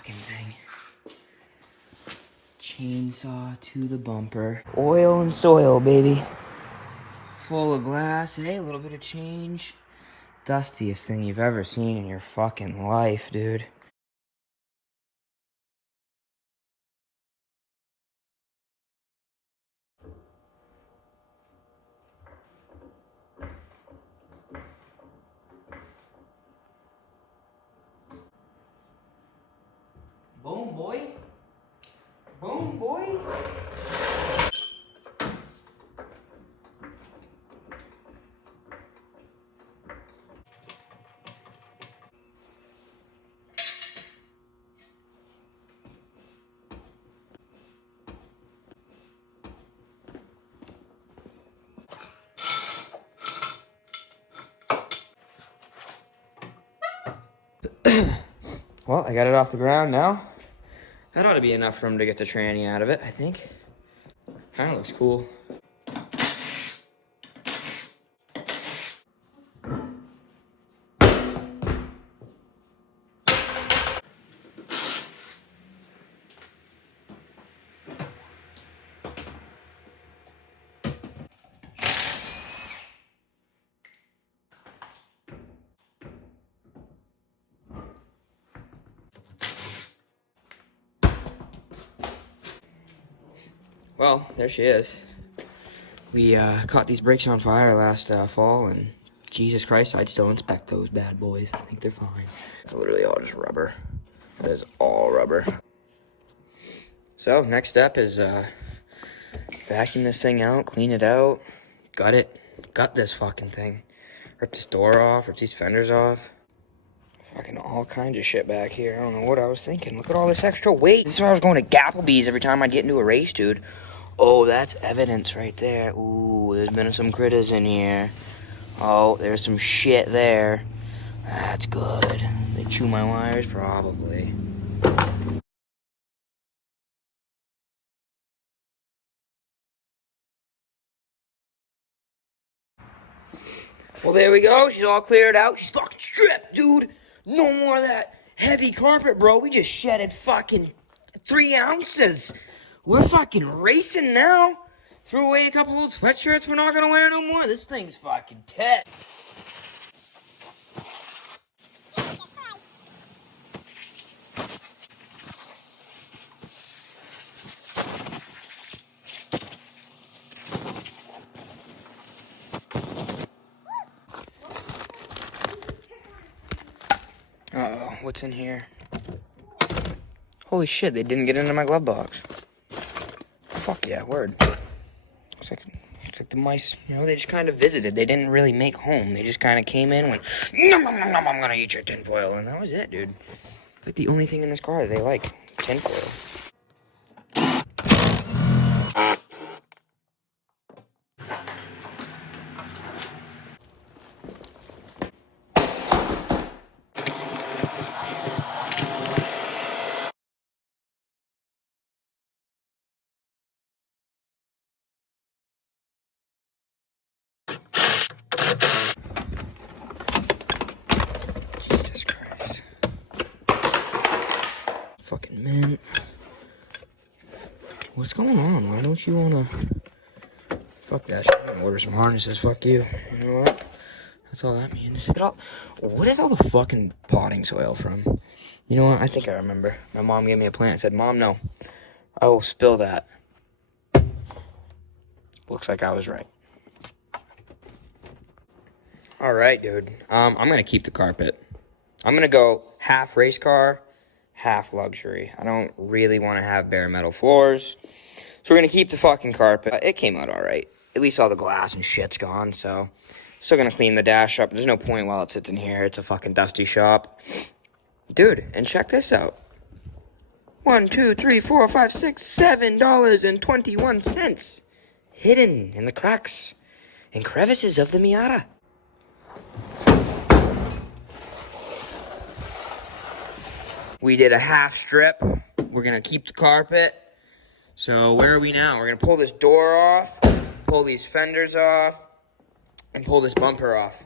fucking thing. Chainsaw to the bumper. Oil and soil, baby. Full of glass. Hey, a little bit of change. Dustiest thing you've ever seen in your fucking life, dude. Boom, boy. Boom, boy. Well, I got it off the ground now. That ought to be enough room to get the tranny out of it, I think. Kind of looks cool. Well, there she is. We caught these brakes on fire last fall, and Jesus Christ, I'd still inspect those bad boys. I think they're fine. It's literally all just rubber. That is all rubber. So, next step is vacuum this thing out, clean it out, gut it, gut this fucking thing. Rip this door off, rip these fenders off. Fucking all kinds of shit back here. I don't know what I was thinking. Look at all this extra weight. This is why I was going to Gapplebee's every time I'd get into a race, dude. Oh, that's evidence right there. Ooh, there's been some critters in here. Oh, there's some shit there. That's good. They chew my wires? Probably. Well, there we go. She's all cleared out. She's fucking stripped, dude. No more of that heavy carpet, bro. We just shedded fucking 3 ounces. We're fucking racing now. Threw away a couple old sweatshirts we're not gonna wear no more. This thing's fucking tight. Uh-oh, what's in here? Holy shit, they didn't get into my glove box. Fuck yeah, word. Looks like the mice, you know, they just kind of visited. They didn't really make home. They just kind of came in and went, nom, nom, nom, nom, I'm gonna eat your tinfoil. And that was it, dude. It's like the only thing in this car they like, tinfoil. Jesus Christ. Fucking mint. What's going on? Why don't you wanna... Fuck that shit. I'm gonna order some harnesses. Fuck you. You know what? That's all that means. What is all the fucking potting soil from? You know what? I think I remember. My mom gave me a plant and said, Mom, no. I will spill that. Looks like I was right. Alright, dude. I'm gonna keep the carpet. I'm gonna go half race car, half luxury. I don't really want to have bare metal floors. So we're gonna keep the fucking carpet. It came out alright. At least all the glass and shit's gone, so... Still gonna clean the dash up. There's no point while it sits in here. It's a fucking dusty shop. Dude, and check this out. $1, $2, $3, $4, $5, $6, $7.21. Hidden in the cracks and crevices of the Miata. We did a half strip. We're gonna keep the carpet. So where are we now? We're gonna pull this door off, pull these fenders off, and pull this bumper off.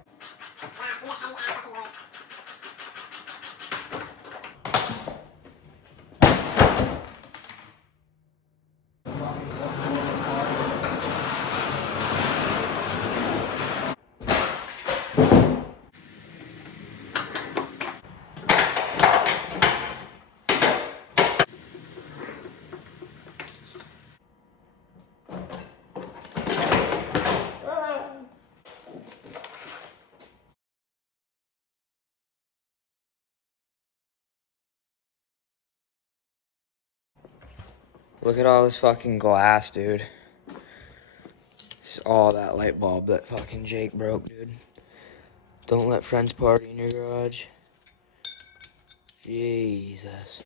Look at all this fucking glass, dude. It's all that light bulb that fucking Jake broke, dude. Don't let friends party in your garage. Jesus.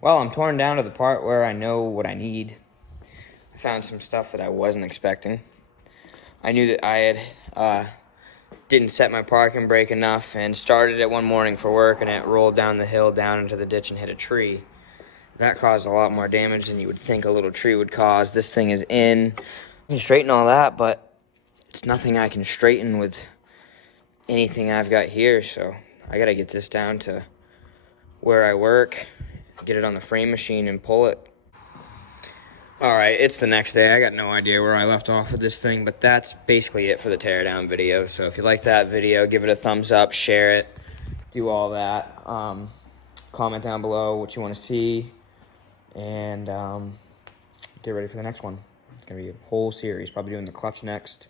Well, I'm torn down to the part where I know what I need. I found some stuff that I wasn't expecting. I knew that I had didn't set my parking brake enough and started it one morning for work, and it rolled down the hill down into the ditch and hit a tree. That caused a lot more damage than you would think a little tree would cause. This thing is in. I can straighten all that, but it's nothing I can straighten with anything I've got here, so I gotta get this down to where I work, get it on the frame machine and pull it. Alright, it's the next day. I got no idea where I left off with this thing, but that's basically it for the teardown video. So if you like that video, give it a thumbs up, share it, do all that. Comment down below what you want to see, and get ready for the next one. It's going to be a whole series, probably doing the clutch next.